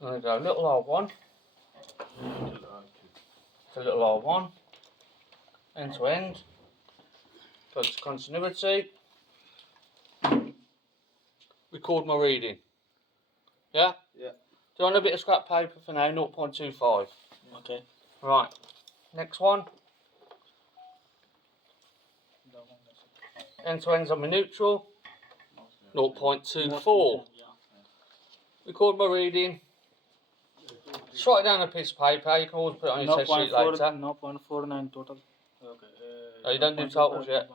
I'm going to go little R1 to little R1, end to end, go to continuity, record my reading. Yeah? Yeah. Do you want a bit of scrap paper for now? 0.25. Okay. Right. Next one. End to ends on my neutral. 0.24. Record my reading. Just write it down on a piece of paper. You can always put it on your test sheet later. 0.49 total. Okay. No, you don't do totals yet.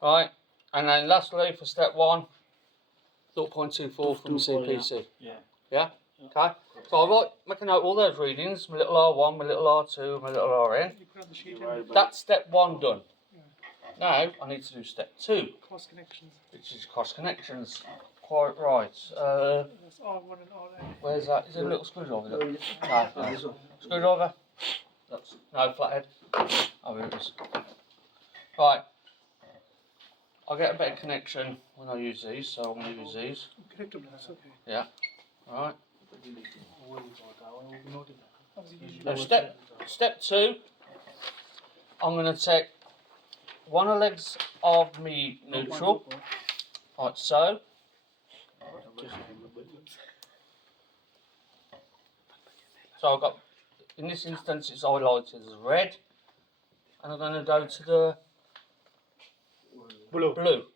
Right. And then lastly, for step 1, 0.24 from CPC. Yeah. Yeah? Okay. So I'll make a note of all those readings, my little R1, my little R2, my little RN. That's step 1 done. Now I need to do step 2. Cross connections. Which is cross connections. Quite right. That's R1 and RN. Where's that? Is it a little screwdriver? No. Screwdriver? No, flathead. Oh, here it is. Right. I'll get a better connection when I use these, so I'm going to use these. Connect them, that's okay. Yeah. Alright. Now, Now step 2, I'm going to take one of the legs of me neutral, like so. So I've got, in this instance it's highlighted as red, and I'm going to go to the blue.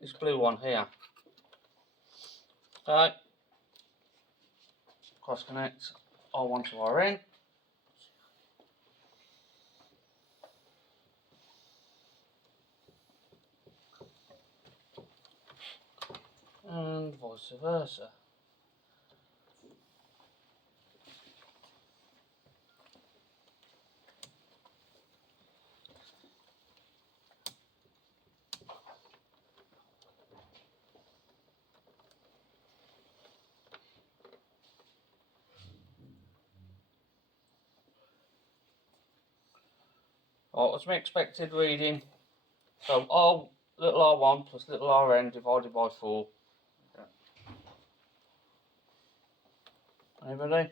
This blue one here. Okay. Cross connect R1 to RN. And vice versa. Right, what's my expected reading? So R, little R1 plus little RN divided by 4. Anybody?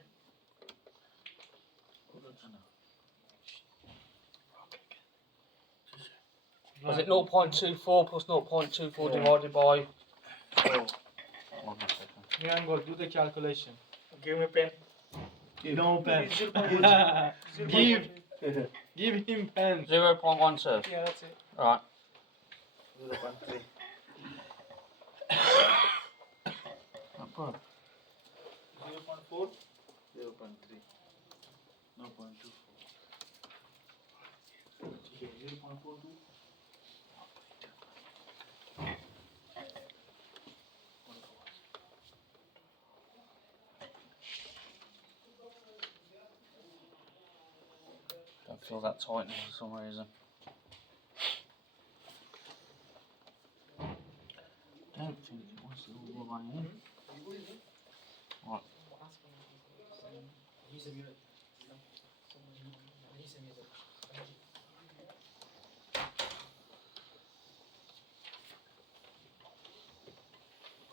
Was it 0.24 plus 0.24 divided by? Go do the calculation. Give me pen. No pen. Give him pen. 0.12. yeah, that's it. Right. 0.3. Not good. 0.4. 0.3. No 0.24. Okay, 0.42. Don't feel that tightening for some reason. Don't think it wants it all the way in. Right.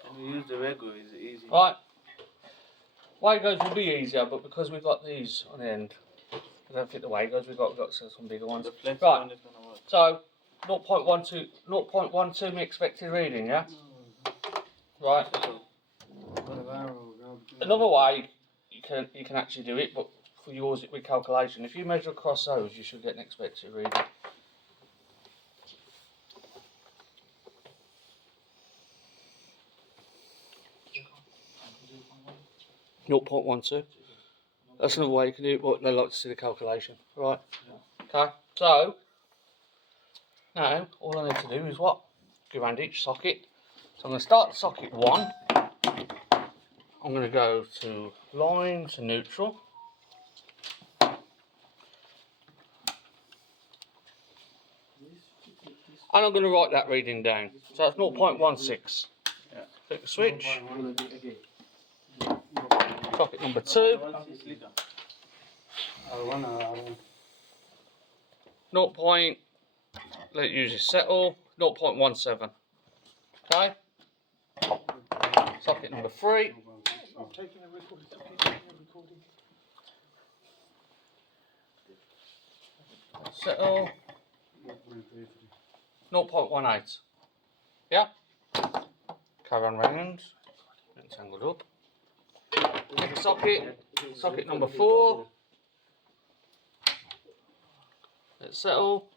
Can we use the Wago? Is it easy? Right. Wagos will be easier, but because we've got these on the end, I don't think the Wagos, we've got some bigger ones. The flex Right. one is gonna work. So 0.12 my expected reading, yeah? Right. Another way you can actually do it, but for yours with calculation, if you measure across those, you should get an expected reading. .12. That's another way you can do it, but they like to see the calculation. Right. Okay. So now all I need to do is what? Go around each socket. So I'm going to start socket 1. I'm going to go to line to neutral. And I'm going to write that reading down. So that's 0.16. Yeah. Click the switch. Socket number 2. 0. Let it usually settle. 0.17. Okay. Socket number 3. I'm taking a recording. Okay, taking a recording. Settle. 0.18. Yeah. Carry on round. It's angled up. Next socket. Socket number 4. Let's settle.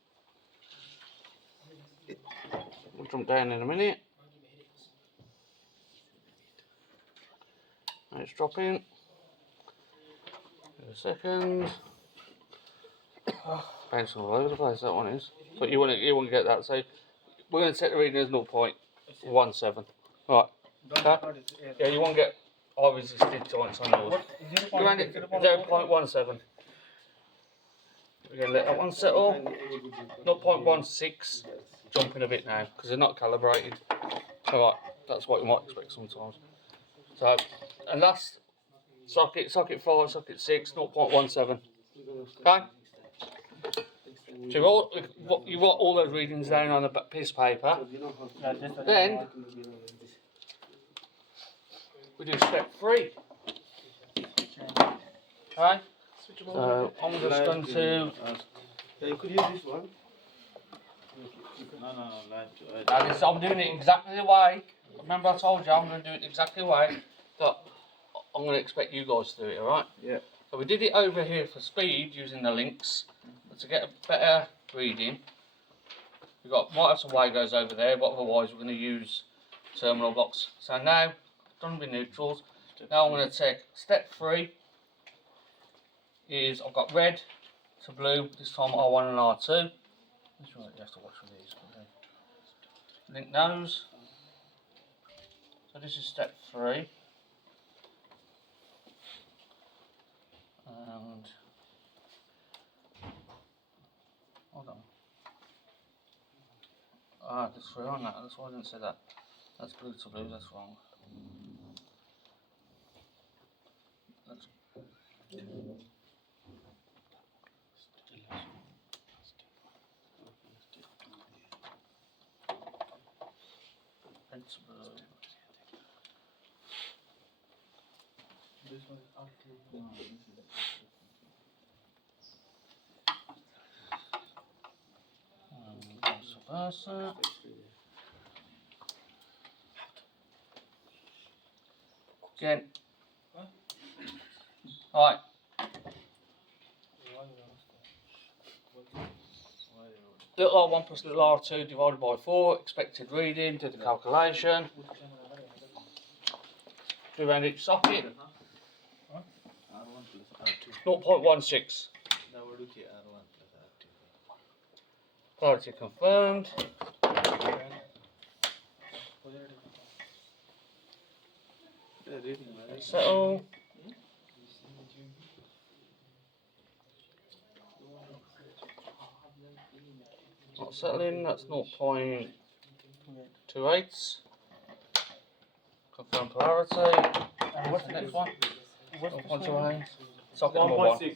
We'll jump down in a minute. Let's drop in. Give it a second. Bouncing all over the place, that one is. But you want to get that. So we're going to set the reading as 0.17. Right. Okay. Yeah, you want to get high resisted joints on yours. You want it 0.17. We're going to let that one settle. 0.16. Jumping a bit now because they're not calibrated. Alright, that's what you might expect sometimes. So, and last socket 5, socket 6, 0.17. Okay? So you write all those readings down on a piece of paper. Then we do step 3. Okay? So I'm just going to. You could use this one. Now this, I'm doing it exactly the way. Remember I told you I'm going to do it exactly the way that I'm going to expect you guys to do it, alright? Yeah. So we did it over here for speed using the links. But to get a better reading, we've got, might have some Wagos over there, but otherwise we're going to use terminal blocks. So now, done with neutrals. Now I'm going to take step 3. Is I've got red to blue, this time R1 and R2. This one you have to watch for these. Link those. So this is step 3. And hold on. Ah, there's 3 on that. That's why I didn't say that. That's blue to blue. That's wrong. That's red to blue. Vice versa. Again. Right. Little R1 plus little R2 divided by 4. Expected reading. Do the calculation. Do around each socket. 0.16. Clarity confirmed. Settle. Not settling, that's 0.28. Confirm polarity. What's the next one? 0.28. Socket number 1. 1.6.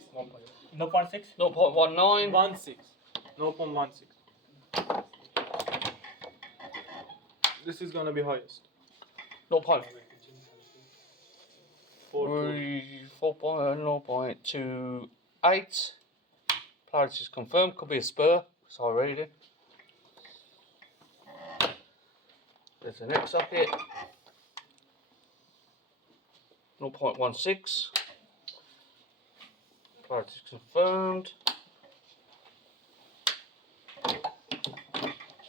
0.6? 0.19. 16. 0.16. This is gonna be highest. 0.4. 0.28. Polarity is confirmed. Could be a spur. Sorry, reading. There's the next socket. 0.16. Polarity is confirmed.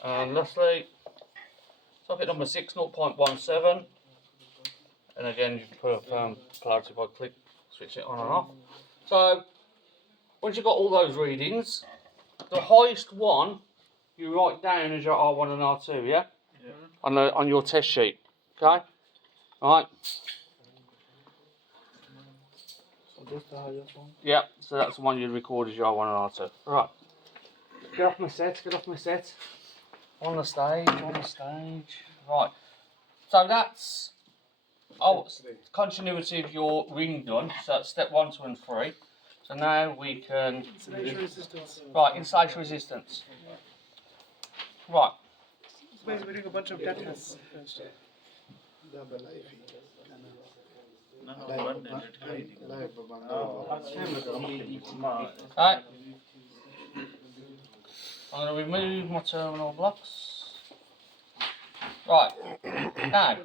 And lastly, socket number 6, 0.17. And again, you can confirm polarity by click, switch it on and off. So, once you've got all those readings, the highest one you write down as your R1 and R2, yeah? Yeah. On your test sheet, okay? Alright. So this is the highest one. Yeah, so that's the one you record as your R1 and R2. Right. Get off my set. On the stage. Right. So that's continuity of your ring done. So that's step 1, 2 and 3. So now we can... Insulation resistance. Right, insulation resistance. Right. So basically we're doing a bunch of dead tests first. No, Right. I'm going to remove my terminal blocks. Right. Now,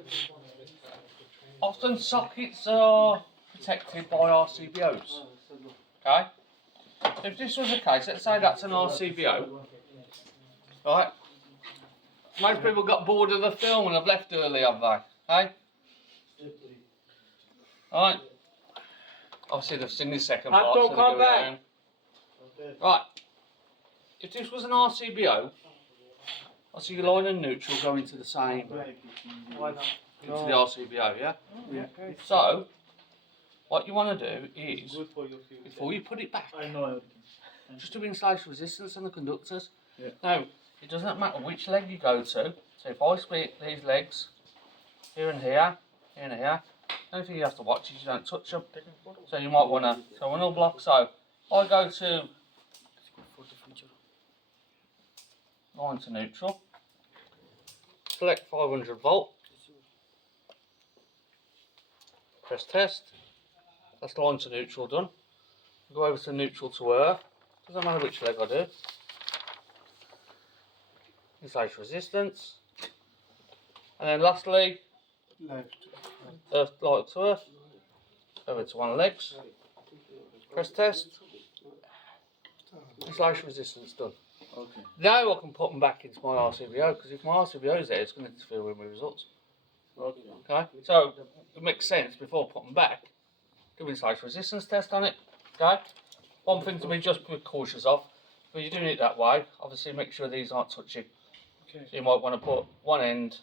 often sockets are protected by RCBOs. Okay? If this was the case, let's say that's an RCBO. Right? Most people got bored of the film and have left early, have they? Hey? Right? Obviously they've seen the second part, so they're going down. Right. If this was an RCBO, obviously your line and neutral go into the same, into the RCBO, yeah? So, what you want to do is, Good for your future. before you put it back, I know everything. just do insulation resistance on the conductors. Yeah. Now, it doesn't matter which leg you go to. So if I split these legs, here and here, here and here, the only thing you have to watch is you don't touch them. So you might want to, so when all blocks, so I go to line to neutral, select 500 volt, press test, that's line to neutral done. Go over to neutral to earth, doesn't matter which leg I do. Insulation resistance, and then lastly, earth light to earth, over to one legs, press test, insulation resistance done. Okay. Now I can put them back into my RCBO, because if my RCBO is there, it's going to interfere with my results. Okay, so it makes sense before I put them back, do insulation resistance test on it. Okay, one thing to be just be cautious of, when you're doing it that way, obviously make sure these aren't touching. Okay. So you might want to put one end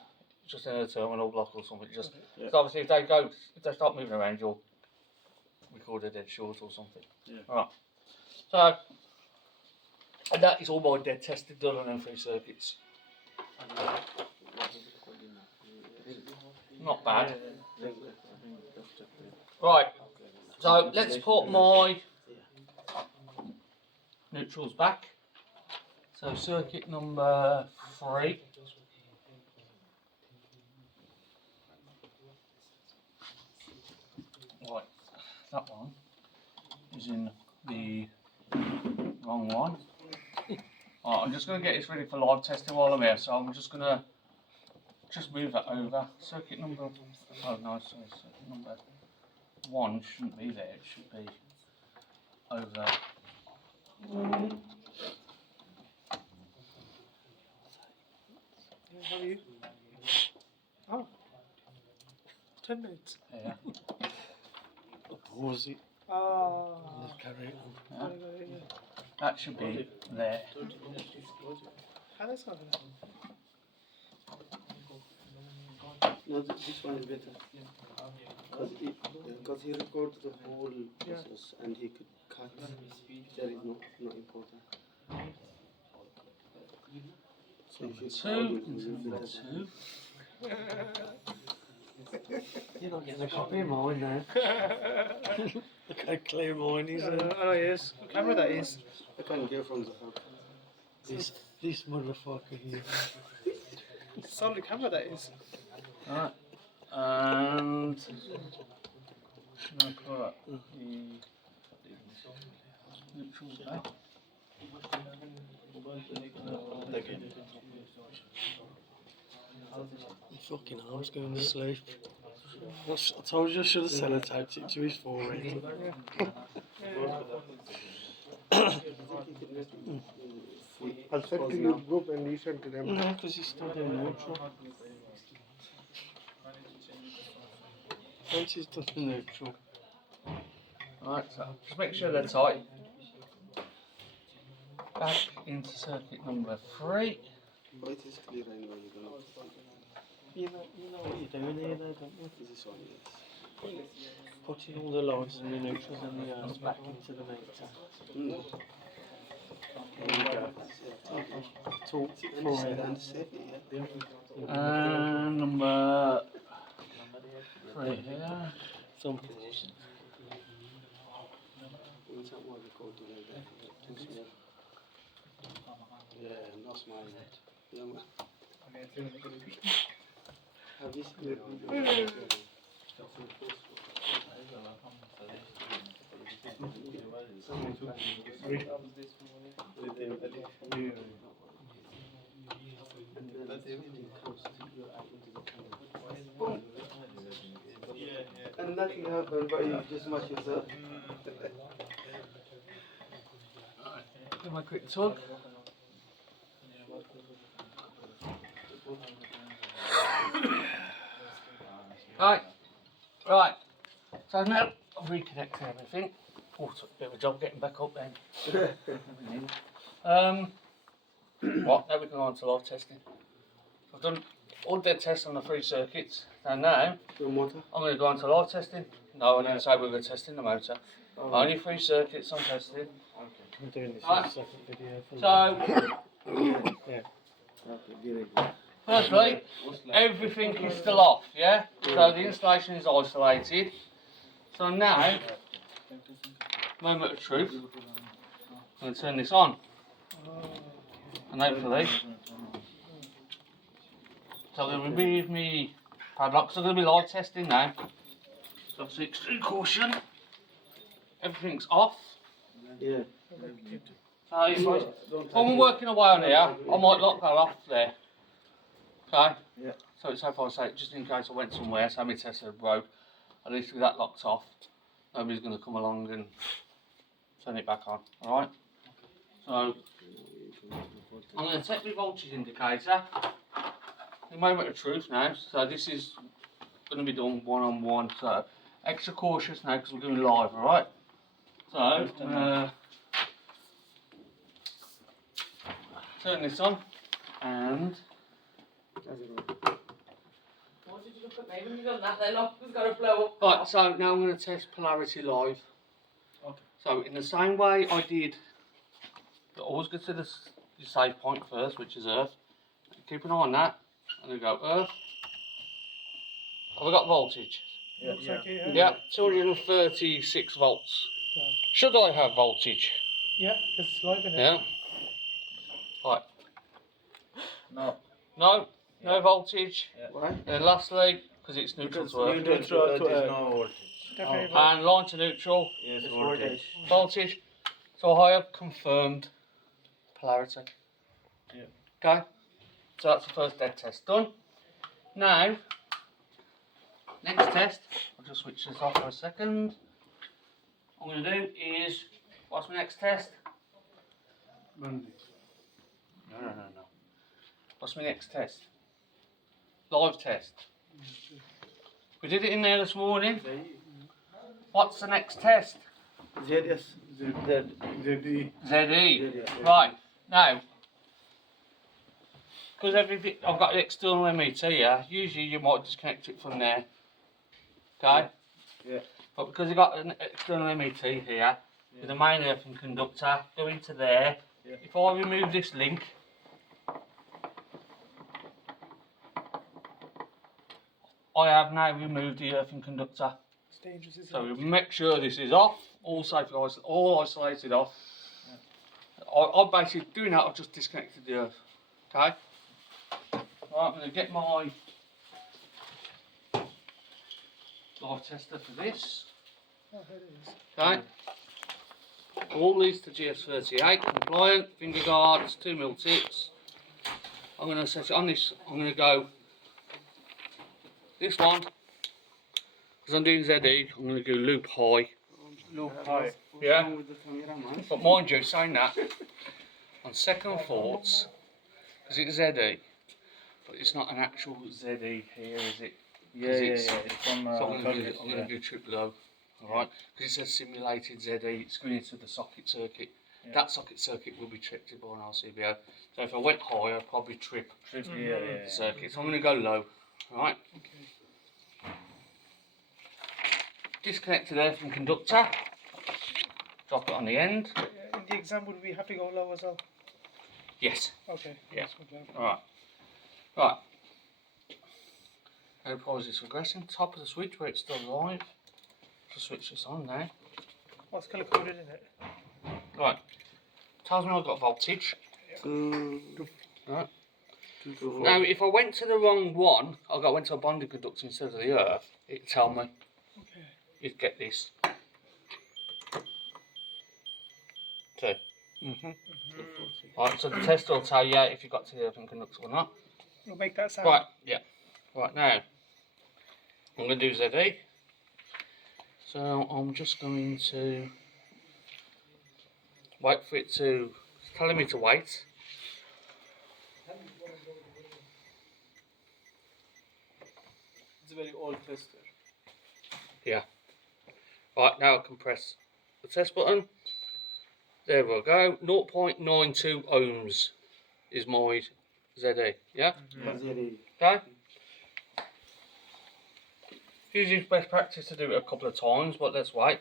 just in a terminal block or something. Just because obviously if they start moving around, you'll record a dead short or something. Yeah. Alright. So, and that is all my dead tested done on M3 circuits. Not bad. Right. So let's put my neutrals back. So circuit number 3. Right, that one is in the wrong one. Right, I'm just going to get this ready for live testing while I'm here, so I'm just going to move that over. Circuit number, oh no, sorry, circuit number 1 shouldn't be there, it should be over. How are you? Oh. 10 minutes. Yeah. Pause it. Ah. Carry on. Yeah. That should be there. How that's not gonna. No, this one is better. Because he records the whole process and he could cut. There is not important. So if you Two, number 2. You're not getting a copy of mine now. Look how clear mine is. Oh yes. What camera that is? I can't get from the house. This motherfucker here. Solid camera that is. Right. And no, put the neutrals back. My fucking arm's going to sleep. I told you I should have sellotaped it to his forehead. I'll send to your group and you send to them. No, because he's still doing neutral. Once he's done the neutral. Right, so just make sure they're tight. Back into circuit number 3. But it is clear anyway, you know what you're doing here though, don't you? This one, yes. Putting all the lines and the neutrals and the earths back into the meter. There we go. Talk forehead and set it, yeah. And number 3 here. Some position. What's that one recording like that? Yeah, no smiling. Yeah, man. Have you seen it? and nothing happened, but you just smash yourself. Give me a quick tug. Right. So now I've reconnected everything. Oh, took a bit of a job getting back up then. What? Now we can go on to live testing. I've done all dead tests on the 3 circuits, and now The motor? I'm going to go on to live testing. No, I didn't say we were testing the motor. Only 3 circuits I'm testing. I'm doing this Right. in the second video. So, Yeah. firstly, everything is still off, yeah? So the installation is isolated. So now, moment of truth, I'm going to turn this on. And hopefully, so they'll remove me padlocks. I'm going to be live testing now. So obviously extreme caution. Everything's off. Yeah. So if I'm working away on here, I might lock that off there. Okay? Yeah. So it's safe I say, just in case I went somewhere, so my Tesla broke, at least with that locked off, nobody's going to come along and turn it back on. Alright? So, I'm going to take my voltage indicator. The moment of truth now. So this is going to be done one-on-one. So extra cautious now because we're doing live, alright? So, I'm going to turn this on and What did you look at me when you done that? Their lock was going to blow up. right, so now I'm going to test polarity live. Okay. So in the same way I did, always go to the safe point first, which is earth. Keep an eye on that. And then go earth. Have I got voltage? Looks like it, Yeah, 236 volts. Should I have voltage? Yeah, because it's live in it. Yeah. Right. No. No, no voltage. Why? And lastly, because it's neutral to earth. Neutral to there's earth. no voltage. Definitely. And line to neutral, Yes, It's voltage. voltage. So I have confirmed polarity. Yeah. Okay. So that's the first dead test done. Now, next test, I'll just switch this off for a second. What I'm going to do is, what's my next test? No. What's my next test? Live test. We did it in there this morning. What's the next test? ZS. ZE. ZE. Right. Now, because everything, I've got the external MET here, usually you might disconnect it from there. Okay? Yeah. But because I've got an external MET here, with the main earthing conductor going to there, Yeah. if I remove this link, I have now removed the earthing conductor. It's dangerous, isn't So it? we make sure this is off, all isolated off. I'm basically doing that, I've just disconnected the earth. Okay? Right, I'm going to get my live tester for this. Oh, there it is. Okay? All these to GS38, compliant, finger guards, 2mm tips. I'm going to set it on this, I'm going to go this one, because I'm doing ZE, I'm going to go loop high. Loop high. Yeah? But mind you, saying that, on second thoughts, because it's ZE, but it's not an actual ZE here, is it? Yeah. It's- It's from So I'm going to Turkish, do triple low, alright? Because it says simulated ZE, it's going into the socket circuit. Yeah. That socket circuit will be tripped by an RCBO. So if I went high, I'd probably trip Yeah. the circuit. So I'm going to go low, alright? Okay. Disconnected there from conductor. Drop it on the end. In the exam, would we have to go low as well? Yes. Okay. Yeah. That's good then. Alright. Right. Now pause this regression. Top of the switch where it's still live. Just switch this on now. What's colour coded in it? Right. Tells me I've got voltage. Right. Now if I went to the wrong one, I went to a bonding conductor instead of the earth, it'd tell me. Okay. You'd get this. So. Right, so the tester will tell you if you got to the earthing conductor or not. We'll make that sound. Right, yeah. Right now, I'm going to do ZE. So I'm just going to wait for it to, it's telling me to wait. It's a very old tester. Right, now I can press the test button. There we go. 0.92 ohms is my ZE. Yeah? Okay? Usually it's best practice to do it a couple of times, but let's wait.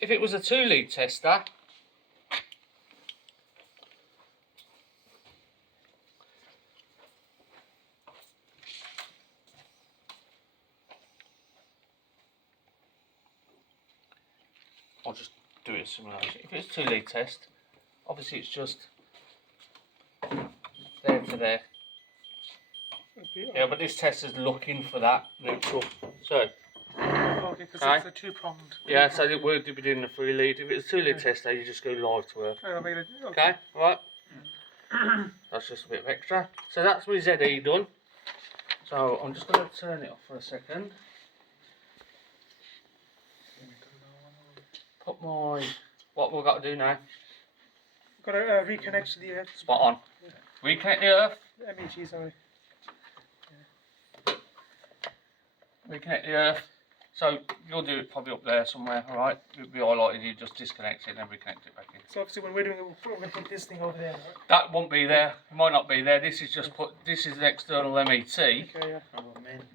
If it was a 2 lead tester, I'll just do it a simulation. If it's 2 lead test, obviously it's just there to there. Yeah, but this test is looking for that neutral. So, Okay, because Aye. it's a two-pronged. yeah, so it would be doing the 3 lead. If it's a 2 lead tester, you just go live to earth. I made it. Okay, right. That's just a bit of extra. So that's my ZE done. So I'm just going to turn it off for a second. Put my, what we've got to do now, Got to reconnect to the spot on. Reconnect the earth, MEG, sorry. reconnect the earth. So you'll do it probably up there somewhere, alright? It'll be highlighted, you just disconnect it and then reconnect it back in. So obviously when we're doing it, we're going to put this thing over there, right? That won't be there, it might not be there. This is just this is an external MET, Okay, yeah.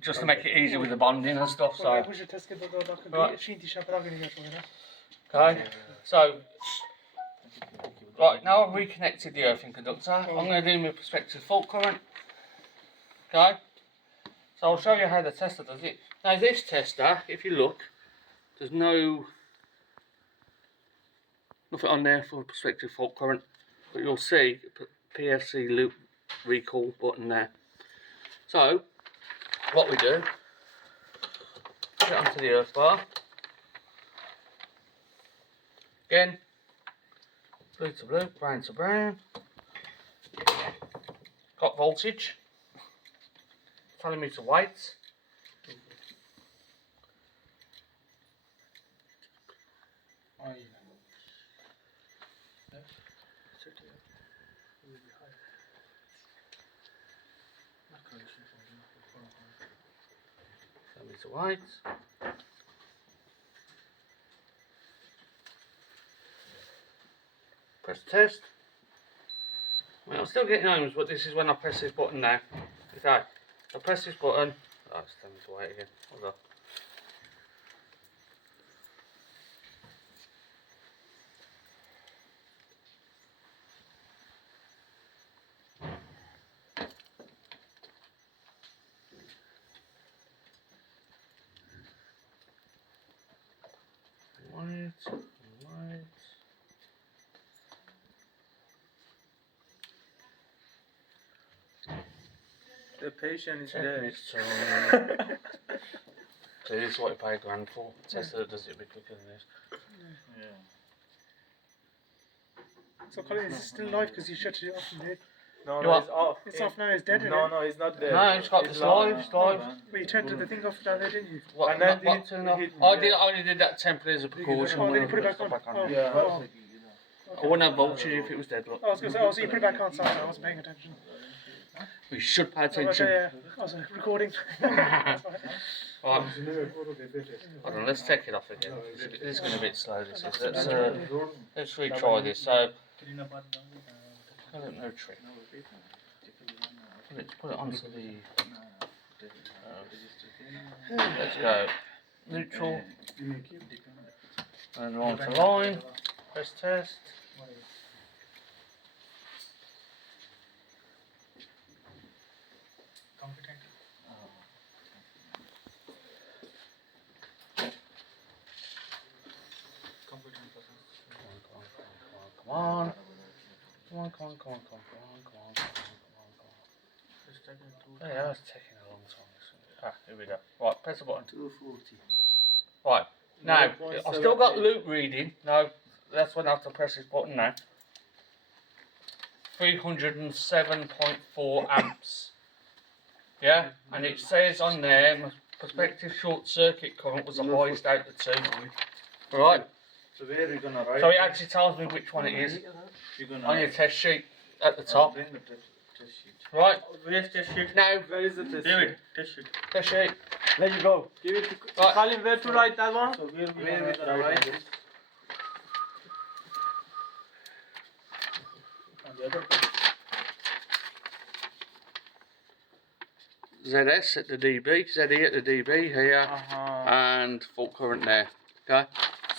just to make it easier with the bonding and stuff, so. وش التسكيل بالضبط ذاك Right. 20 شاب راقي اللي قاعد Okay, so, right, now I've reconnected the earthing conductor, I'm going to do my perspective fault current. Okay, so I'll show you how the tester does it. Now this tester, if you look, there's nothing on there for perspective fault current, but you'll see PFC loop recall button there. So, what we do, put it onto the earth bar. Again, blue to blue, brown to brown. Got voltage. Telling me to wait. Telling me to wait. Press test. Well, I'm still getting ohms, but this is when I press this button now. Okay, I press this button. Oh, it's telling me to wait again. Hold on. Wait. The patient is 10 there. minutes time. So this is what you pay £1,000 for. Tesla does it a bit quicker than this. So Colin, is it still live because you shut it off and dead? No, You no, what? it's off. It's off now, it's dead, isn't No, it? no, it's not there. No, it's got this live, it's live. Well, you turned the thing off down there, didn't you? What, And then what it- turn off? it- I only did that temporarily as a precaution. Oh, when then I you put it back on. Oh, Yeah. oh. I wouldn't have voltage if it was dead, look. I was going to say, oh, so you put it back on, sorry, I wasn't paying attention. We should pay Okay, attention. yeah, I was recording. That's right. Right, hold on, let's take it off again. This is going a bit slow, this is. Let's retry this. So, a no trick. Let's put it onto the. Let's go neutral and on to line. Press test. Come on. Come on, come on, come on, come on, come on, come on, come on, come on. Yeah, that's taking a long time. Ah, here we go. Right, press the button. 240. Right, now, I've still got loop reading. No, that's when I have to press this button now. 307.4 amps. Yeah, and it says on there, prospective short circuit current was the highest out of the two. Right? So where are you gonna write? So it actually tells me which one it is You're gonna on your test sheet at the top. bring the test sheet. Right? Where's test sheet? Now, Where is the test? David, test sheet. test sheet. There you go. Give it to Right. Colin. Where to write that one? So where we gonna write it? On the other page. ZS at the DB, ZE at the DB here, and fault current there. Okay?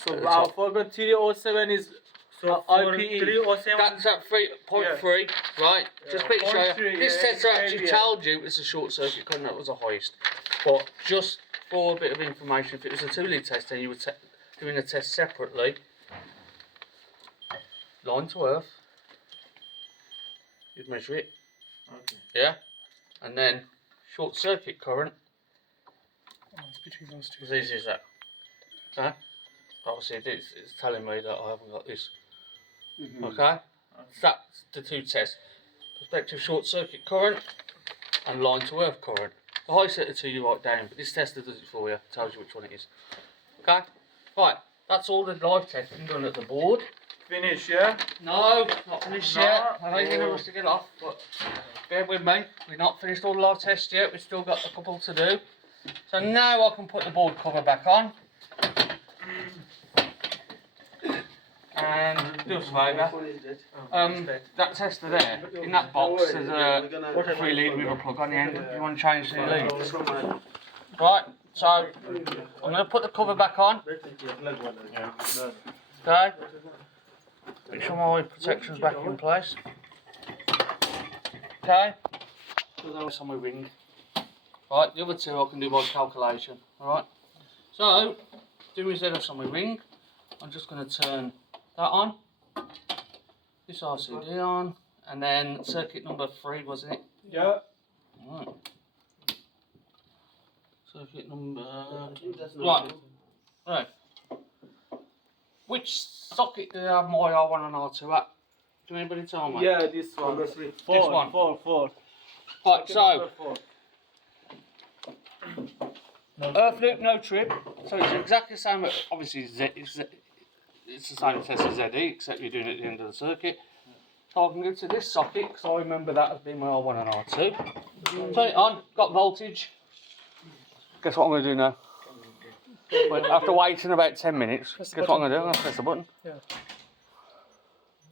So At the wow, top. for 307 is So for IPE. 307. That's at 3.3, right? Just quick show you. 0.3, This yeah, test actually yeah. told you it's a short circuit current that was the highest. But just for a bit of information, if it was a 2 lead test and you were doing a test separately, line to earth, you'd measure it, Okay. yeah? And then short circuit current, Oh, it's between those two. as easy as that. Okay? Obviously it's telling me that I haven't got this. Okay? That's the 2 tests. Prospective short circuit current and line to earth current. The highest of the 2 you write down, but this tester does it for you, tells you which one it is. Okay? Right, that's all the live testing done at the board. Finish, yeah? No, not finished No. yet. I know you're going to rush to get off, but bear with me. We've not finished all the live tests yet, we've still got a couple to do. So now I can put the board cover back on. And do us a favour. That tester there, in that box, there's a 3 lead with a plug on the end. You want to change the leads? Right, so I'm going to put the cover back on. Okay. Make sure my protection's back in place. Okay. So that was on my ring. Right, the other 2 I can do by calculation. Alright. So, do my ZS on my ring. I'm just going to turn that on. This RCD on. And then circuit number 3, wasn't it? Yeah. Right. Circuit number... Right. Right. Which socket do I have my R1 and R2 at? Can anybody tell me? Yeah, this one. This one. Four. Right, so, Number 4. earth loop, no trip. So it's exactly the same, obviously it's the same test as ZE, except you're doing it at the end of the circuit. So I can go to this socket, because I remember that as being my R1 and R2. Turn it on, got voltage. Guess what I'm going to do now? But after waiting about 10 minutes, guess what I'm going to do? I'm going to press the button.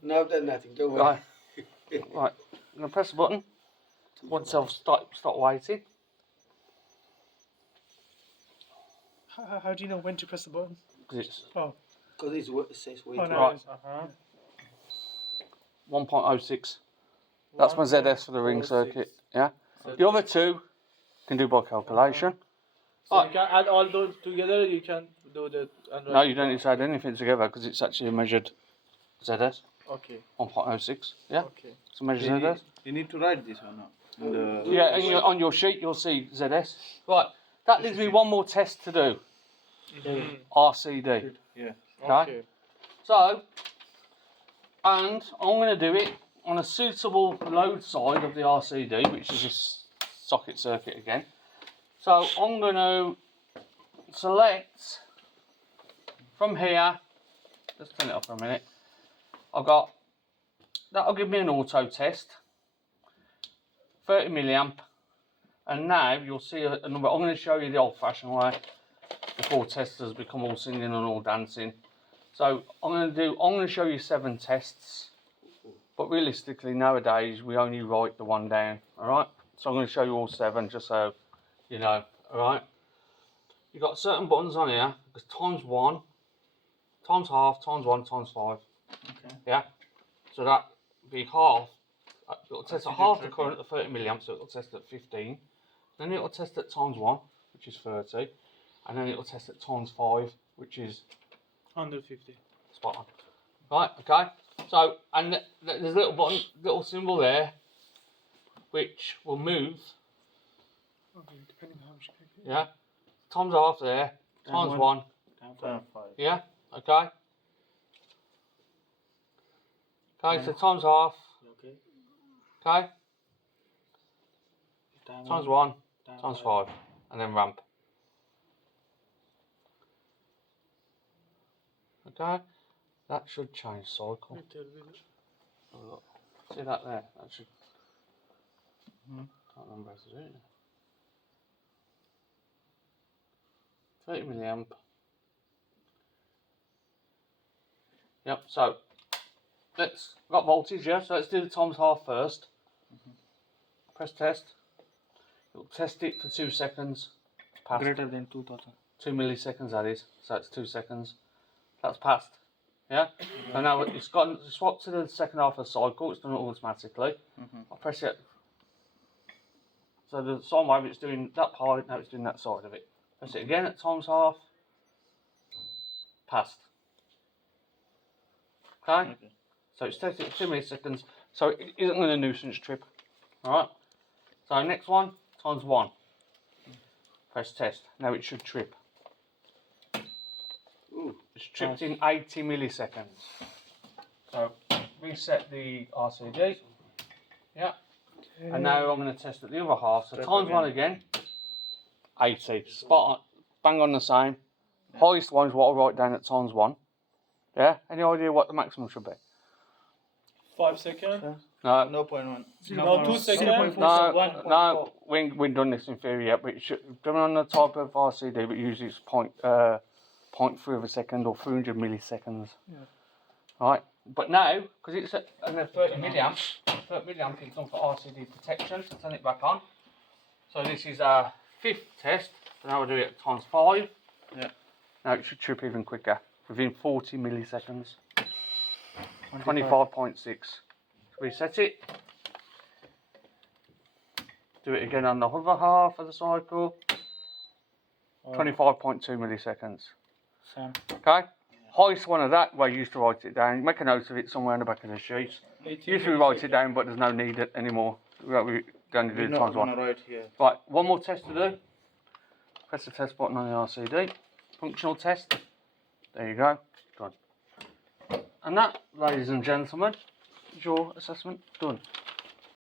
No, I've done nothing, don't worry. Right. Right. I'm going to press the button. Once I've stopped waiting. How do you know when to press the button? Because it's Oh, Because it says wait. oh no. Right. it is. 1.06. That's my ZS for the ring circuit. Yeah. The other 2 can do by calculation. So you can add all those together. You can do the. No, you don't need to add anything together because it's actually a measured ZS. Okay. 1.06. Yeah. Okay. It's a measured ZS. You need to write this or not? Yeah, and on your sheet you'll see ZS. Right. That leaves me one more test to do. RCD. Yeah. Okay. So, and I'm going to do it on a suitable load side of the RCD, which is this socket circuit again. So I'm going to select from here, let's turn it off for a minute. I've got, that'll give me an auto test, 30 milliamp, and now you'll see a number. I'm going to show you the old fashioned way before testers become all singing and all dancing. So I'm going to show you 7 tests, but realistically nowadays we only write the one down, alright? So I'm going to show you all 7 just so you know, alright? You've got certain buttons on here, because times 1, times half, times 1, times 5. Okay. Yeah? So that be half, it'll test at half the current at 30 milliamps, so it'll test at 15. Then it'll test at times 1, which is 30. And then it'll test at times 5, which is 150. spot on. Right, okay. So, and there's a little button, little symbol there, which will move, Okay, depending on how much you pick it. yeah. Times half there, times 1, Down 5. yeah, okay. Okay, so times half, Okay. okay, times 1, times 5, and then ramp. Okay, that should change cycle. Have a look. See that there? That should. Can't remember how to do it now. 30 milliamp. Yep, so let's got voltage, yeah, so let's do the times half first. Press test. It'll test it for 2 seconds. Passed. Greater than 2000. 2 milliseconds that is, so it's 2 seconds. That's passed. Yeah? So now it's got swapped to the second half of the cycle, it's done it automatically. I'll press it. So the sine wave, it's doing that part, now it's doing that side of it. Press it again at times half. Passed. Okay? So it's tested for 2 milliseconds, so it isn't going to nuisance trip. Alright? So next one, times 1. Press test. Now it should trip. Ooh. It's tripped in 80 milliseconds. So reset the RCD. Yeah. And now I'm going to test at the other half. So times 1 again. 80. Spot on. Bang on the same. Highest one is what I'll write down at times 1. Yeah? Any idea what the maximum should be? 5 seconds. No. No point one. No, 2 seconds. No, we ain't done this in theory yet, but it should, depending on the type of RCD, but usually it's 0.3 of a second or 300 milliseconds. Yeah. Right, but now, because it's a 30 milliamp is on for RCD protection, turn it back on. So this is our 5th test, so now we'll do it at times 5. Yeah. Now it should trip even quicker, within 40 milliseconds. 25.6. Reset it. Do it again on the other half of the cycle. 25.2 milliseconds. Same. Okay? Highest one of that, where you used to write it down. Make a note of it somewhere on the back of the sheet. Usually we write it down, but there's no need it anymore. We're going to do times 1. Right here. Right, one more test to do. Press the test button on the RCD. Functional test. There you go. Done. And that, ladies and gentlemen, is your assessment done.